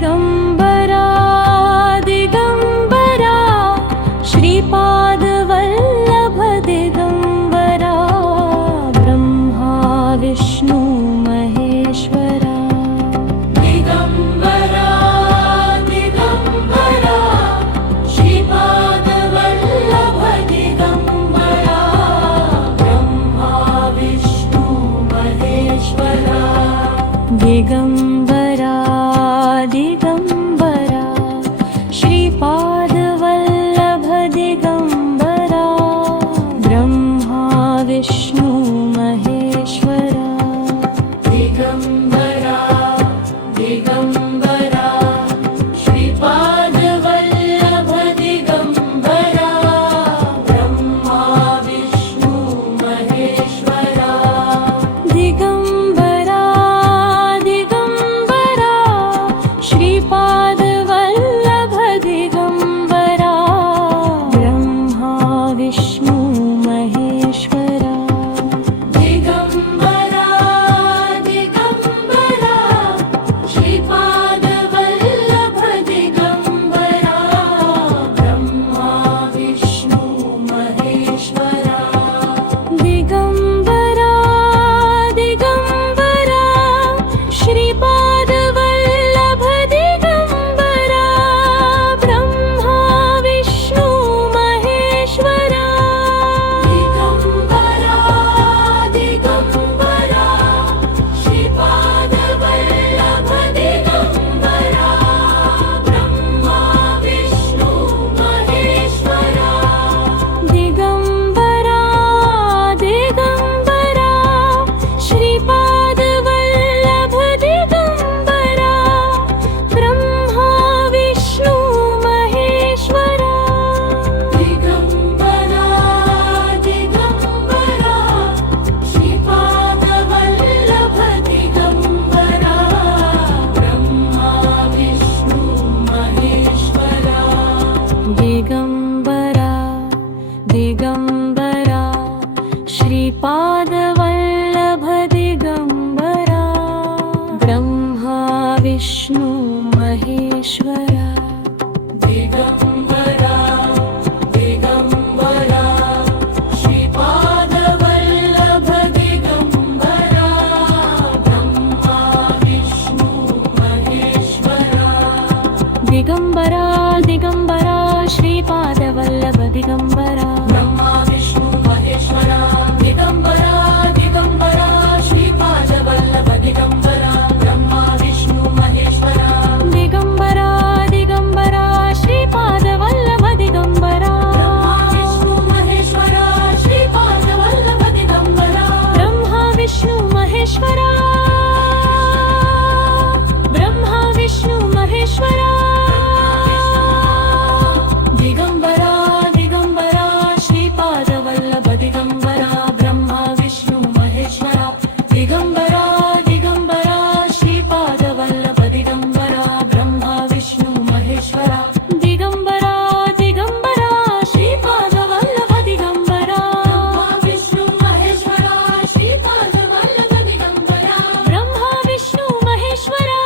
Digambara Digambara Shripadvallabh Digambara Brahma Vishnu Maheshwara Digambara Digambara Shripadvallabh Digambara Brahma Vishnu Maheshwara Digambara Digambara Shripadvallabh Digambara Brahma Vishnu Maheshwara Digambara Digambara Shripadvallabh Digambara Brahma Vishnu Maheshwara Digambara Digambara Shripadvallabh Digambara Brahma Vishnu Maheshwara Digambara Digambara Shripadvallabh Digambara Brahma Vishnu Maheshwara Digambara Digambara Shripadvallabh Digambara Brahma Vishnu Maheshwara Digambara Digambara Shripadvallabh Digambara Brahma Vishnu Maheshwara Digambara Digambara Shripadvallabh Digambara Brahma Vishnu Maheshwara Digambara Digambara Shripadvallabh Digambara Brahma Vishnu Maheshwara Digambara Digambara Shripadvallabh Digambara Brahma Vishnu Maheshwara Digambara Digambara Shripadvallabh Digambara Brahma Vishnu Maheshwara Digambara Digambara Shripadvallabh Digambara Brahma Vishnu Maheshwara Digambara Digambara Shripadvallabh Digambara Brahma Vishnu Maheshwara Digambara Digambara Shripadvallabh Digambara Brahma Vishnu Maheshwara Shripadvallabh Digambara Brahma Vishnu Maheshwara Brahma Vishnu Maheshwara Digambara Digambara Shripadvallabh Digambara Brahma Vishnu Maheshwara Digambara Digambara Shripadvallabh Digambara Brahma Vishnu Maheshwara Digambara Digambara Shripadvallabh Digambara Vishnu Maheshwara Shripadvallabh Digambara Brahma Vishnu Maheshwara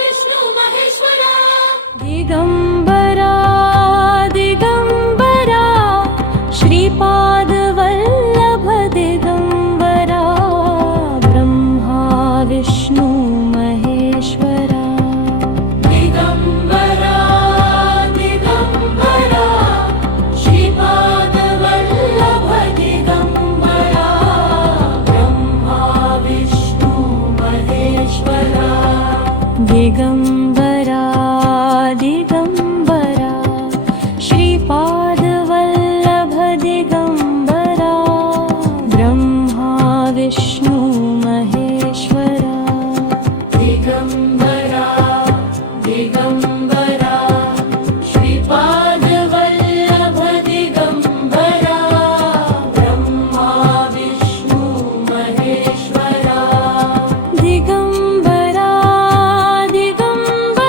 Vishnu Maheshwara Digambara Digambara Shripadvallabh Digambara Brahma Vishnu Maheshwara Digambara Digambara Shripadvallabh Digambara Brahma Vishnu Maheshwara Digambara Digambara Shripadvallabh Digambara Brahma Vishnu Maheshwara Digambara Digambara Shripadvallabh Digambara Brahma Vishnu Maheshwara Digambara Digambara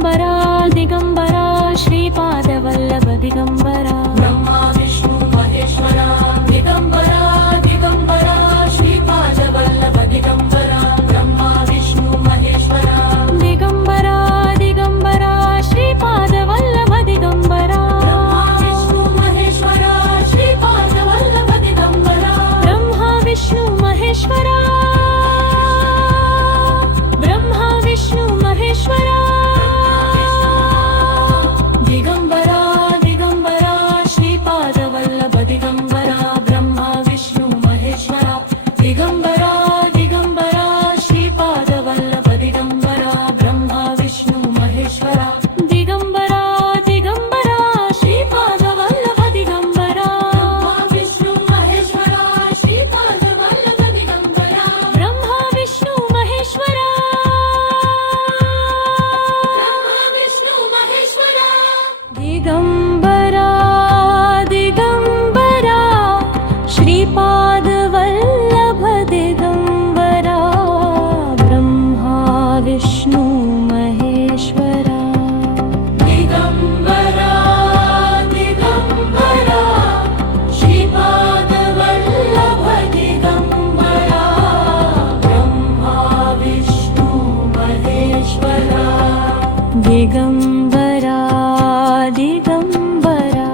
Digambara Digambara Shripadvallabh Digambara Brahma Vishnu Maheshwara Digambara Digambara Shripadvallabh Digambara Brahma Vishnu Maheshwara Digambara Digambara Shripadvallabh Digambara Brahma Vishnu Maheshwara Shripadvallabh Digambara Brahma Vishnu Maheshwara Brahma Vishnu Maheshwara Digambara Digambara Shripadvallabh Digambara Brahma Vishnu Maheshwara Digambara Digambara Shripadvallabh Digambara Brahma Vishnu Maheshwara Digambara Digambara Shripadvallabh Digambara Brahma Vishnu Maheshwara Shripadvallabh Digambara Brahma Vishnu Maheshwara Digambara Digambara Shripadvallabh Digambara Brahma Vishnu Maheshwara Digambara Digambara Shripadvallabh Digambara Brahma Vishnu Maheshwara Digambara Digambara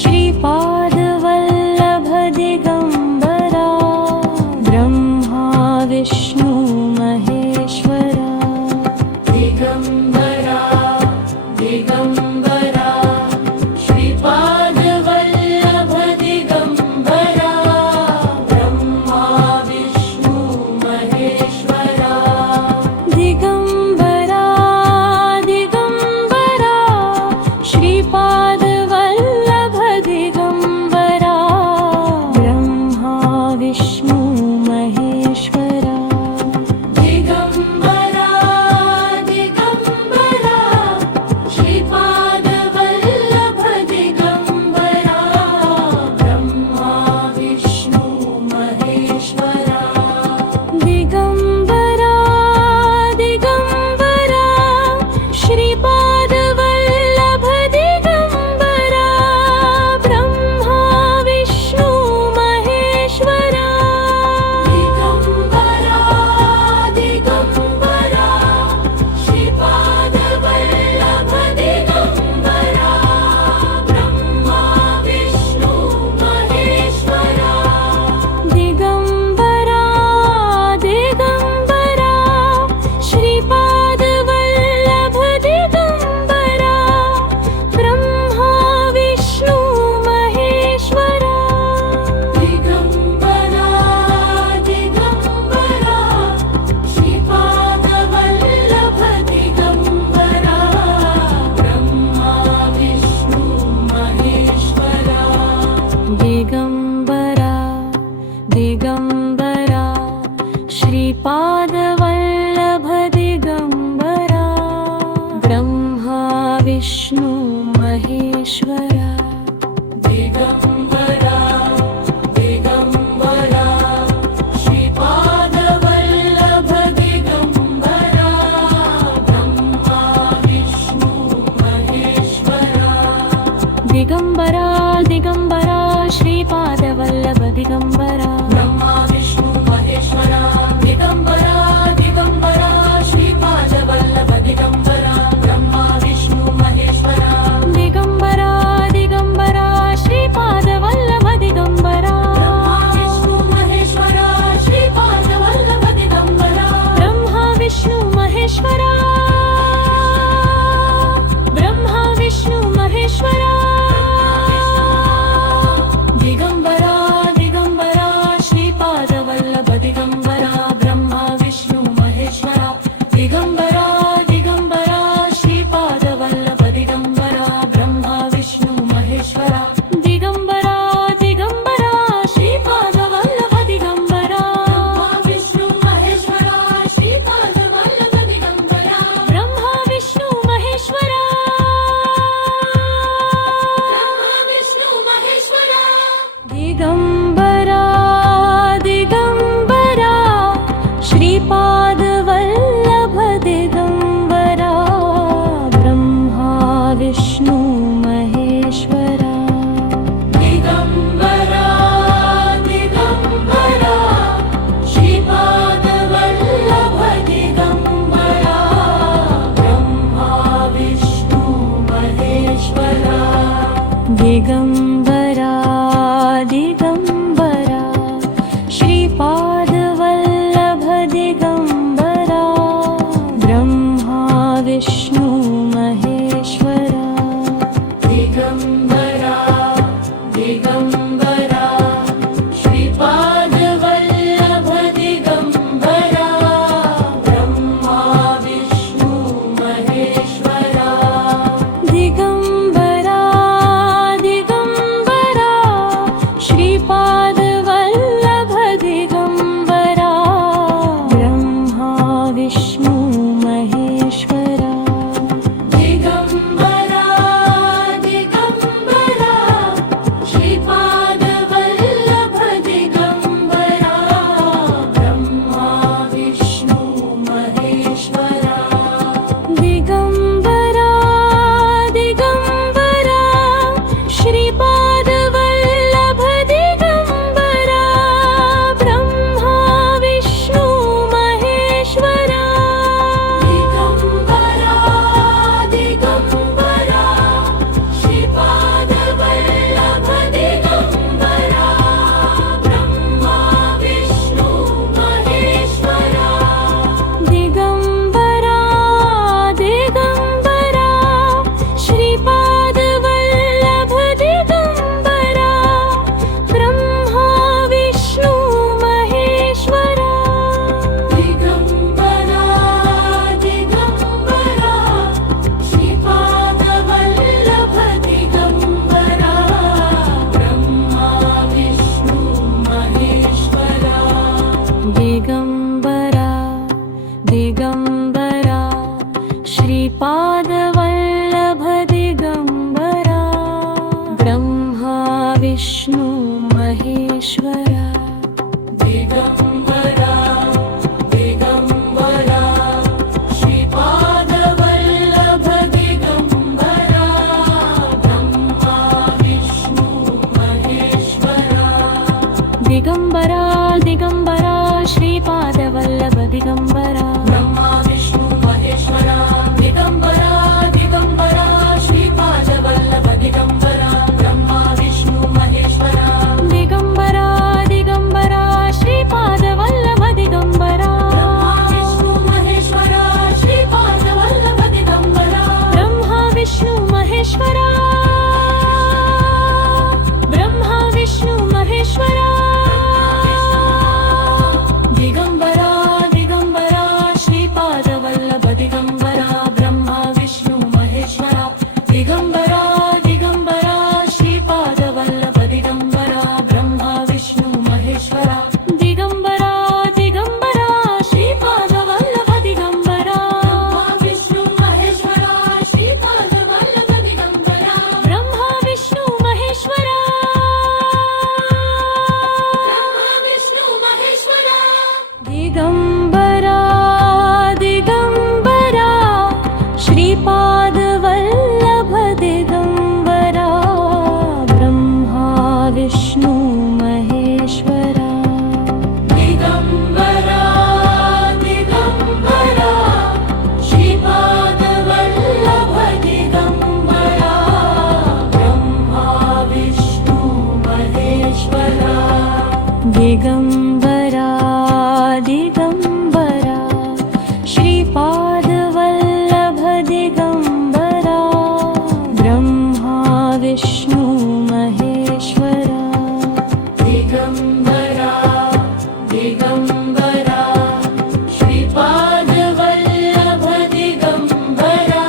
Shripadvallabh Digambara Brahma Vishnu Maheshwara Digambara Digambara Shripadvallabh Digambara Brahma Vishnu Maheshwara Digambara Digambara Shripadvallabh Digambara Brahma Vishnu Maheshwara Digambara Digambara Shripadvallabh Digambara Brahma Vishnu Maheshwara Digambara Digambara Shripadvallabh Digambara Brahma Vishnu Maheshwara Digambara Digambara Shripadvallabh Digambara Brahma Vishnu Maheshwara Digambara Digambara Shripadvallabh Digambara Brahma Vishnu Maheshwara Digambara Digambara Shripadvallabh Digambara Brahma Vishnu Maheshwara Digambara Digambara Shripadvallabh Digambara Brahma Vishnu Maheshwara Digambara Digambara Shripadvallabh Digambara Brahma Vishnu Maheshwara Digambara Digambara Shripadvallabh Digambara Brahma Vishnu Maheshwara Digambara Digambara Shripadvallabh Digambara Brahma Vishnu Maheshwara Digambara Digambara Shripadvallabh Digambara Brahma Vishnu Maheshwara Shripadvallabh Digambara Brahma Vishnu Maheshwara Brahma Vishnu Maheshwara Digambara Digambara Digambara Digambara Shripadvallabh Digambara Brahma Vishnu Maheshwara Digambara Digambara Shripadvallabh Digambara Brahma Vishnu Maheshwara Digambara Digambara Shripadvallabh Digambara Brahma Vishnu Maheshwara Digambara Digambara Shripadvallabh Digambara Brahma Vishnu Maheshwara Digambara Digambara Shripadvallabh Digambara Brahma Vishnu Maheshwara Digambara Digambara Shripadvallabh Digambara Brahma Vishnu Maheshwara Digambara Digambara Shripadvallabh Digambara Brahma Vishnu Maheshwara Digambara Digambara Shripadvallabh Digambara Brahma Vishnu Maheshwara Digambara Digambara Shripadvallabh Digambara Brahma Vishnu Maheshwara Digambara Digambara Shripadvallabh Digambara Brahma Vishnu Maheshwara Digambara Digambara Shripadvallabh Digambara Brahma Vishnu Maheshwara Digambara Digambara Shripadvallabh Digambara Brahma Vishnu Maheshwara Digambara Digambara Shripadvallabh Digambara Brahma Vishnu Maheshwara Shripadvallabh Digambara Brahma Vishnu Maheshwara Brahma Vishnu Maheshwara Digambara Digambara Shripadvallabh Digambara Brahma Vishnu Maheshwara Digambara Digambara Shripadvallabh Digambara Brahma Vishnu Maheshwara Digambara Digambara Shripadvallabh Digambara Vishnu Maheshwara Shripadvallabh Digambara Brahma Vishnu Maheshwara Vishnu Maheshwara Digambara Digambara Shripadvallabh Digambara Brahma Vishnu Maheshwara Digambara Digambara Shripadvallabh Digambara Brahma Vishnu Maheshwara Digambara Digambara Shripadvallabh Digambara Brahma Vishnu Maheshwara Digambara Digambara Shripadvallabh Digambara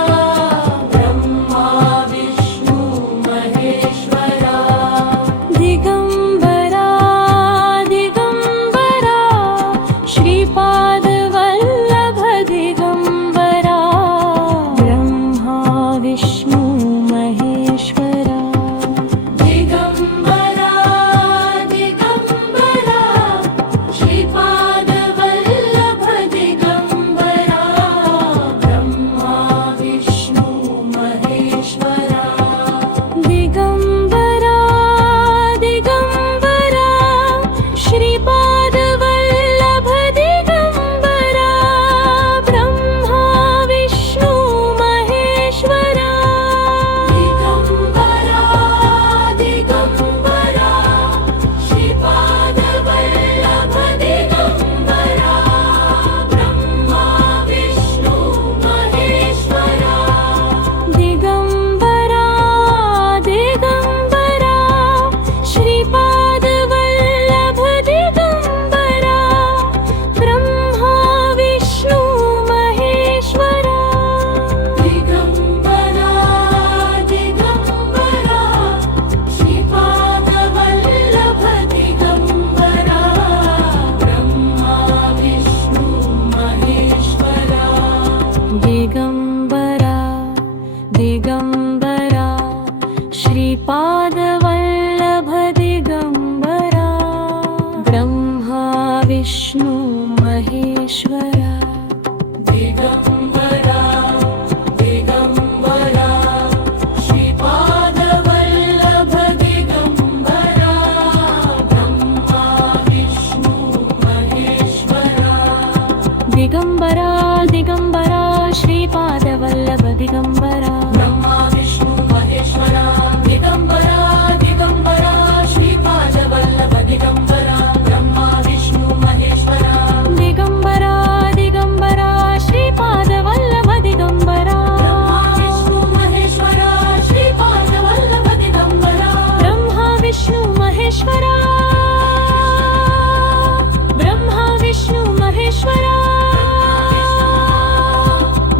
Brahma Vishnu Maheshwara Digambara Digambara Shripadvallabh Digambara Brahma Vishnu Maheshwara Digambara Digambara Shripadvallabh Vishnu Maheshwara Digambara Digambara Shripadvallabh Digambara Brahma Vishnu Maheshwara Digambara Digambara Shripadvallabh Digambara Brahma Vishnu Maheshwara Digambara Digambara Shripadvallabh Digambara Brahma Vishnu Maheshwara Digambara Digambara Shripadvallabh Digambara Brahma Vishnu Maheshwara Shripadvallabh Digambara Brahma Vishnu Maheshwara Brahma Vishnu Maheshwara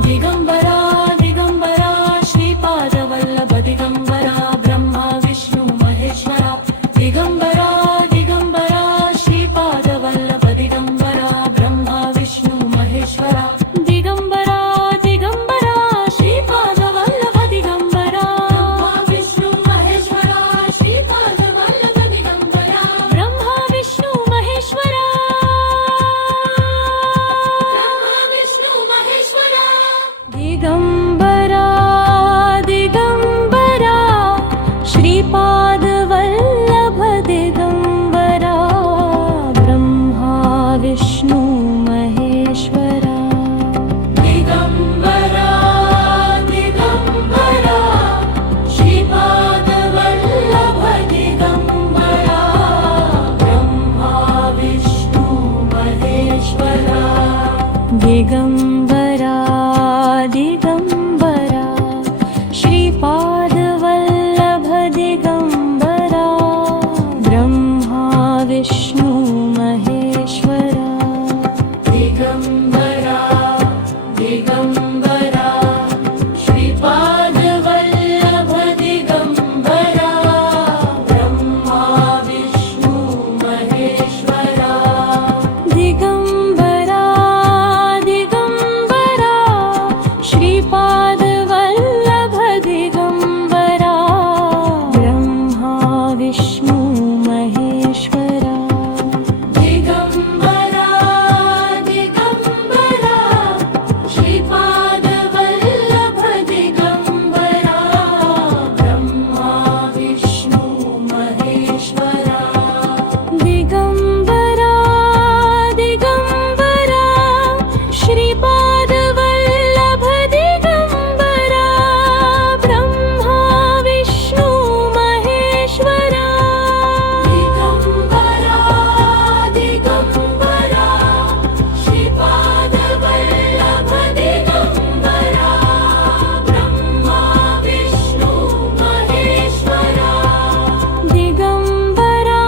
Digambara Digambara Shripadvallabh Digambara Brahma Vishnu Maheshwara Digambara Digambara Shripadvallabh Digambara Brahma Vishnu Maheshwara Digambara Digambara Shripadvallabh Digambara Brahma Vishnu Maheshwara Shripadvallabh Digambara Brahma Vishnu Maheshwara Digambara Digambara Shripadvallabh Digambara Brahma Vishnu Maheshwara Digambara Digambara Shripadvallabh Digambara Brahma Vishnu Maheshwara Digambara Digambara Shripadvallabh Digambara Brahma Vishnu Maheshwara Digambara Digambara Shripadvallabh Digambara Brahma Vishnu Maheshwara Digambara Digambara Shripadvallabh Digambara Brahma Vishnu Maheshwara Digambara Digambara Shripadvallabh Digambara Brahma Vishnu Maheshwara Digambara Digambara Shripadvallabh Digambara Brahma Vishnu Maheshwara Digambara Digambara Shripadvallabh Digambara Brahma Vishnu Maheshwara Digambara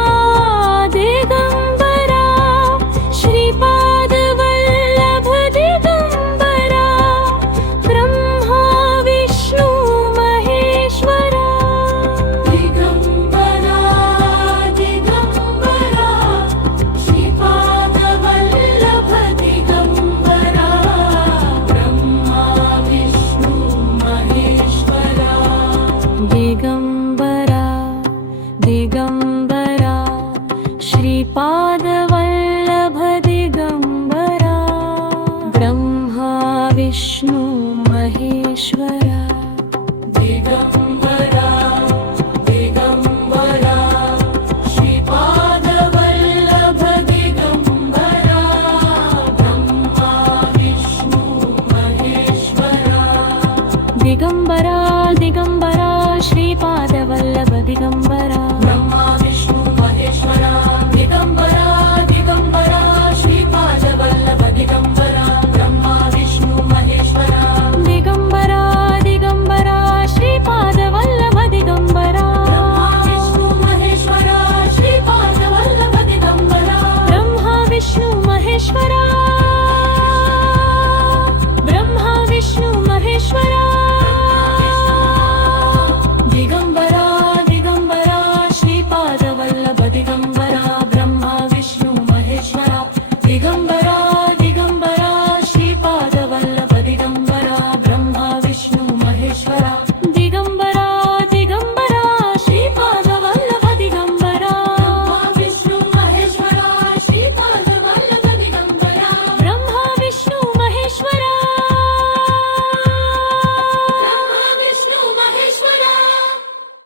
Digambara Shripadvallabh Digambara Brahma Vishnu Maheshwara Digambara Digambara Shripadvallabh Digambara Brahma Vishnu Maheshwara Digambara Digambara Shripadvallabh Digambara Brahma Vishnu Maheshwara Digambara Digambara Shripadvallabh Digambara Brahma Vishnu Maheshwara Digambara Digambara Shripadvallabh Digambara Brahma Vishnu Maheshwara Digambara Digambara Shripadvallabh Digambara Brahma Vishnu Maheshwara Digambara Digambara Shripadvallabh Digambara Brahma Vishnu Maheshwara Shripadvallabh Digambara Brahma Vishnu Maheshwara Brahma Vishnu Maheshwara Digambara Digambara Shripadvallabh Digambara